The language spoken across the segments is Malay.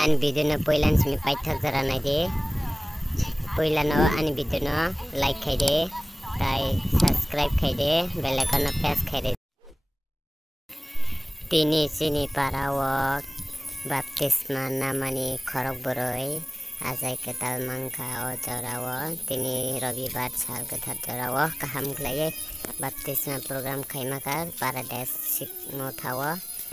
Ani video no poilan simi paithak jara nai de. Poilan no ani video no like khai de. Tai subscribe khai de. Bell icon no press khai de. Tini sini parawak baptisma namani khorok boroi. Ajai ketal mangka o jorawo. Tini Rabibar sal ketar jorawo. Kaham klai baptisma program khai maka paradise sikmo thawo.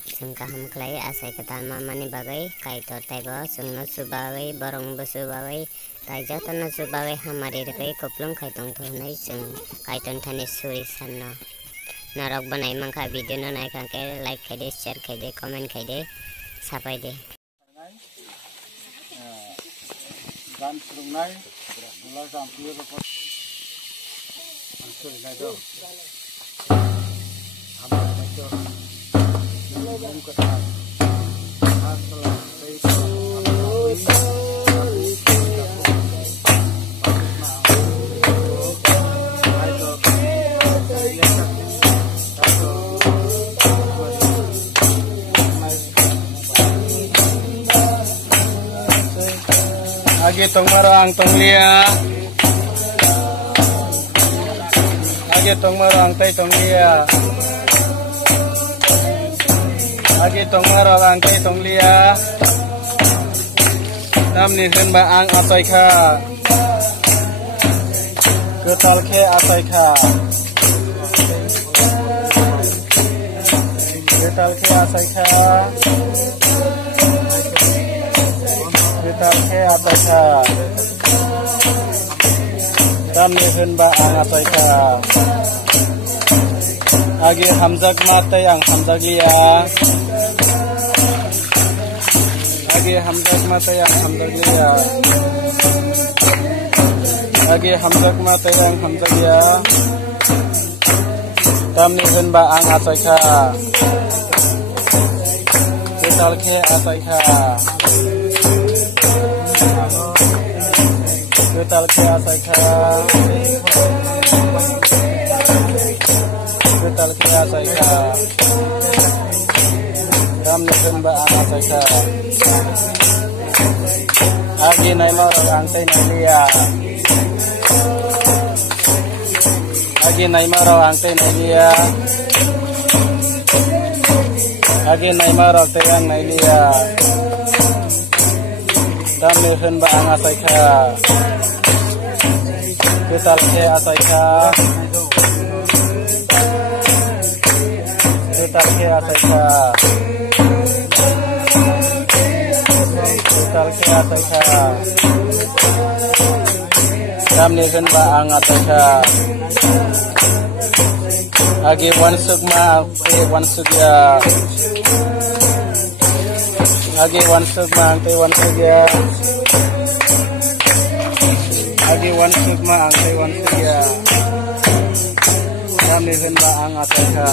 Sung kaham klai asai ketal mamani bagai kai tor taibo sung no subawai borong bo subawai tai joto no subawai hamari rekai koplong khai tong thonai sung kai ton thani suri sanno narok banai mangka video no nai kangke like khai de share khai de comment khai de sapai de gan surungai mulai sampai ke pos surungai tu hamil itu belum ketang setelah Agi tong marang tong lia, agi tong marang tai tong lia, agi tong marang tai tong lia. Nam ni hen ba ang asai kha, ketal khe asai kha, ketal khe asai kha. Kita ke atas dan nihen ba ang atas agi hamzak mata yang hamzak lia agi hamzak mata yang hamzak lia agi hamzak mata yang hamzak lia dan nihen ba ang atas kita ke atas Ketal ke asai kha, ketal ke asai kha, ram niken ba asai kha. Agi nai marok angtai nai lia, agi nai marok angtai nai lia, agi nai marok teyang nai lia. Dam niken ba asai kha. Ketal ke asai kha, ketal ke asai kha, ketal ke asai kha. Dam niken ba ang asai kha. Agi wan sukma te wan sugya. Agi wan sukma te wan sugya. Agi wan sukma angkai wan sugya. Kami hendak ang ataka.